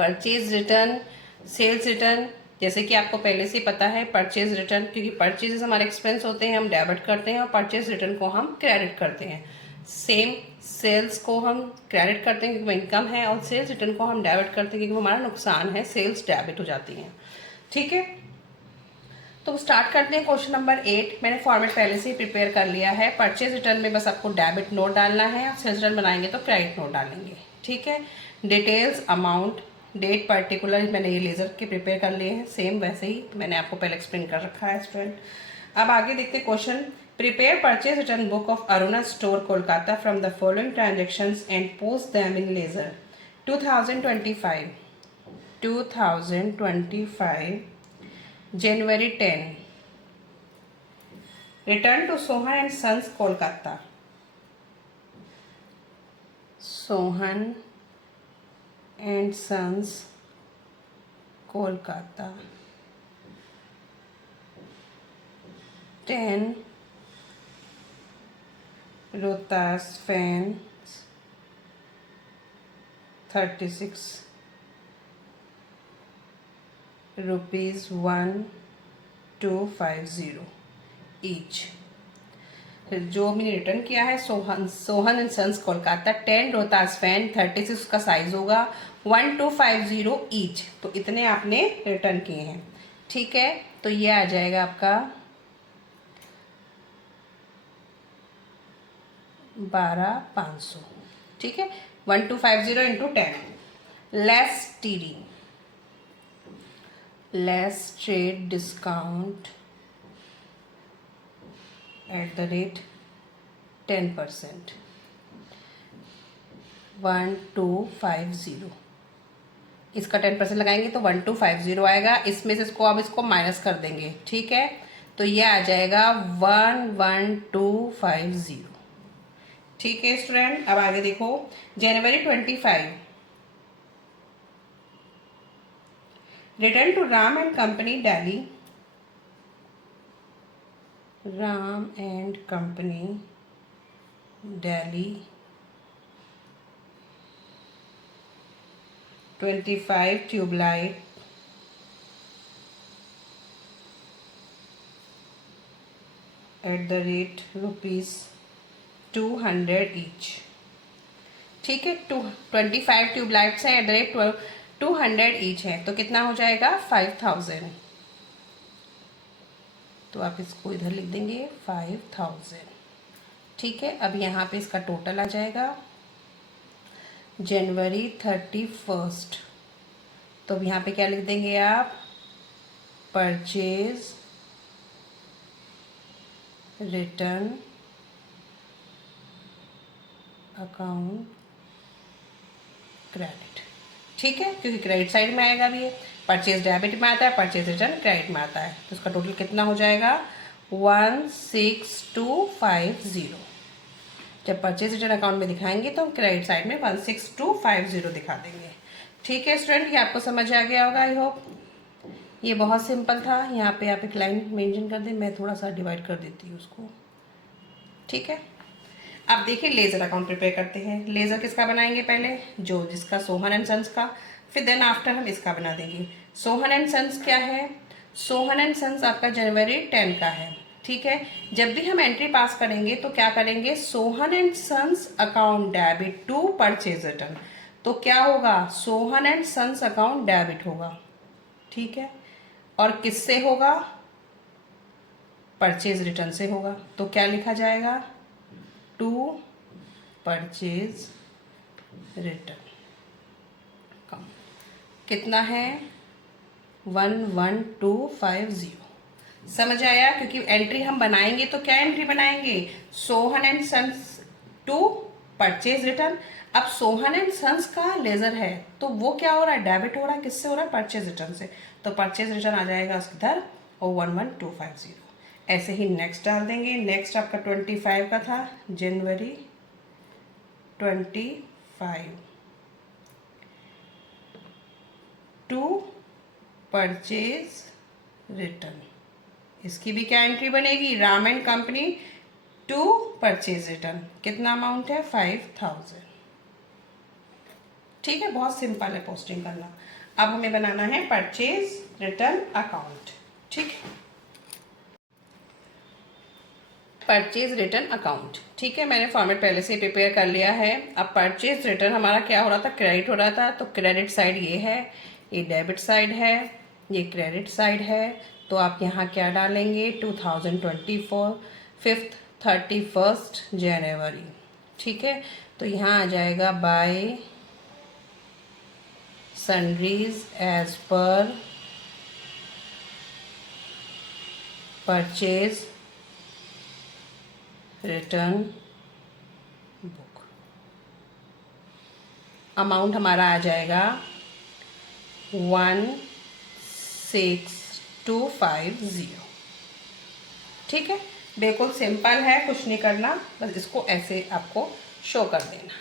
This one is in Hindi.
Purchase return, sales return. जैसे कि आपको पहले से पता है परचेज रिटर्न, क्योंकि परचेजेस हमारे एक्सपेंस होते हैं, हम डेबिट करते हैं, और परचेज रिटर्न को हम क्रेडिट करते हैं। सेम सेल्स को हम क्रेडिट करते हैं क्योंकि वो इनकम है, और सेल्स रिटर्न को हम डेबिट करते हैं क्योंकि वो हमारा नुकसान है, सेल्स डेबिट हो जाती हैं। ठीक है, तो स्टार्ट करते हैं क्वेश्चन नंबर 8। मैंने फॉर्मेट पहले से ही प्रिपेयर कर लिया है। परचेज रिटर्न में बस आपको डेबिट नोट डालना है, और सेल्स रिटर्न बनाएंगे तो क्रेडिट नोट डालेंगे। ठीक है, डिटेल्स, अमाउंट, डेट, पर्टिकुलर मैंने ये लेजर के प्रिपेयर कर लिए हैं, सेम वैसे ही मैंने आपको पहले एक्सप्लेन कर रखा है स्टूडेंट। अब आगे देखते हैं question. Prepare purchase return book of Aruna store Kolkata from the following transactions and post them in ledger. 2025 January 10, return to Sohan and Sons, Kolkata. Sohan and Sons, Kolkata. 10 Rotas fans, 36 rupees 1250 each. जो मैंने रिटर्न किया है Sohan and sons Kolkata, 10 Rohtas fan, 36 उसका साइज होगा, 1250 ईच। तो इतने आपने रिटर्न किए हैं। ठीक है, तो ये आ जाएगा आपका 12,500। ठीक है, 1250 into 10 less TD, less trade discount @ 10%, 1250। इसका 10% लगाएंगे तो 1250 आएगा। इसमें से इसको माइनस कर देंगे। ठीक है, तो ये आ जाएगा 11250। ठीक है स्टूडेंट, अब आगे देखो। January 25, return to Ram and company Delhi, Ram and company Delhi, 25 tubelight @200 each. ठीक है, 25 ट्यूबलाइट्स हैं @200 ईच है, तो कितना हो जाएगा 5000। तो आप इसको इधर लिख देंगे 5000। ठीक है, अब यहाँ पे इसका टोटल आ जाएगा January 31। तो अब यहाँ पे क्या लिख देंगे आप, परचेज रिटर्न अकाउंट क्रेडिट। ठीक है, क्योंकि क्रेडिट साइड में आएगा भी है, परचेज डेबिट में आता है, परचेज रिटर्न क्रेडिट में आता है। तो उसका टोटल कितना हो जाएगा 16250। जब परचेज रिटर्न अकाउंट में दिखाएंगे तो हम क्रेडिट साइड में 16250 दिखा देंगे। ठीक है स्टूडेंट, ये आपको समझ आ गया होगा आई होप। ये बहुत सिंपल था। यहाँ पे आप एक लाइन मेंशन कर दें, मैं थोड़ा सा डिवाइड कर देती हूँ उसको। ठीक है, अब देखिए लेजर अकाउंट प्रिपेयर करते हैं। लेजर किसका बनाएंगे पहले, जो जिसका सोहन एंड सन्स का, फिर देन आफ्टर हम इसका बना देंगे। सोहन एंड सन्स क्या है, सोहन एंड सन्स आपका January 10 का है। ठीक है, जब भी हम एंट्री पास करेंगे तो क्या करेंगे, Sohan and sons account debit to purchase return. तो क्या होगा, Sohan and sons account debit होगा। ठीक है, और किससे होगा, परचेज रिटर्न से होगा। तो क्या लिखा जाएगा, टू परचेज रिटर्न। कितना है 11250। समझ आया, क्योंकि एंट्री हम बनाएंगे तो क्या एंट्री बनाएंगे, Sohan and sons to purchase return. अब सोहन एंड सन्स का लेजर है तो वो क्या हो रहा है, डेबिट हो रहा है, किससे हो रहा है, परचेज रिटर्न से। तो परचेज रिटर्न आ जाएगा इधर और 11250। ऐसे ही नेक्स्ट डाल देंगे। नेक्स्ट आपका 25 का था, January 25 टू परचेज रिटर्न। इसकी भी क्या एंट्री बनेगी, Ram and company to purchase return. कितना अमाउंट है 5000। ठीक है, बहुत सिंपल है पोस्टिंग करना। अब हमें बनाना है परचेज रिटर्न अकाउंट। ठीक है, परचेज रिटर्न अकाउंट। ठीक है, मैंने फॉर्मेट पहले से प्रिपेयर कर लिया है। अब परचेज रिटर्न हमारा क्या हो रहा था, क्रेडिट हो रहा था, तो क्रेडिट साइड ये है, ये डेबिट साइड है, ये क्रेडिट साइड है। तो आप यहाँ क्या डालेंगे, 2024 5th 31st जनवरी। ठीक है, तो यहाँ आ जाएगा by sundries as per purchase return book. Amount हमारा आ जाएगा 16250। ठीक है, बिल्कुल सिंपल है, कुछ नहीं करना, बस इसको ऐसे आपको शो कर देना।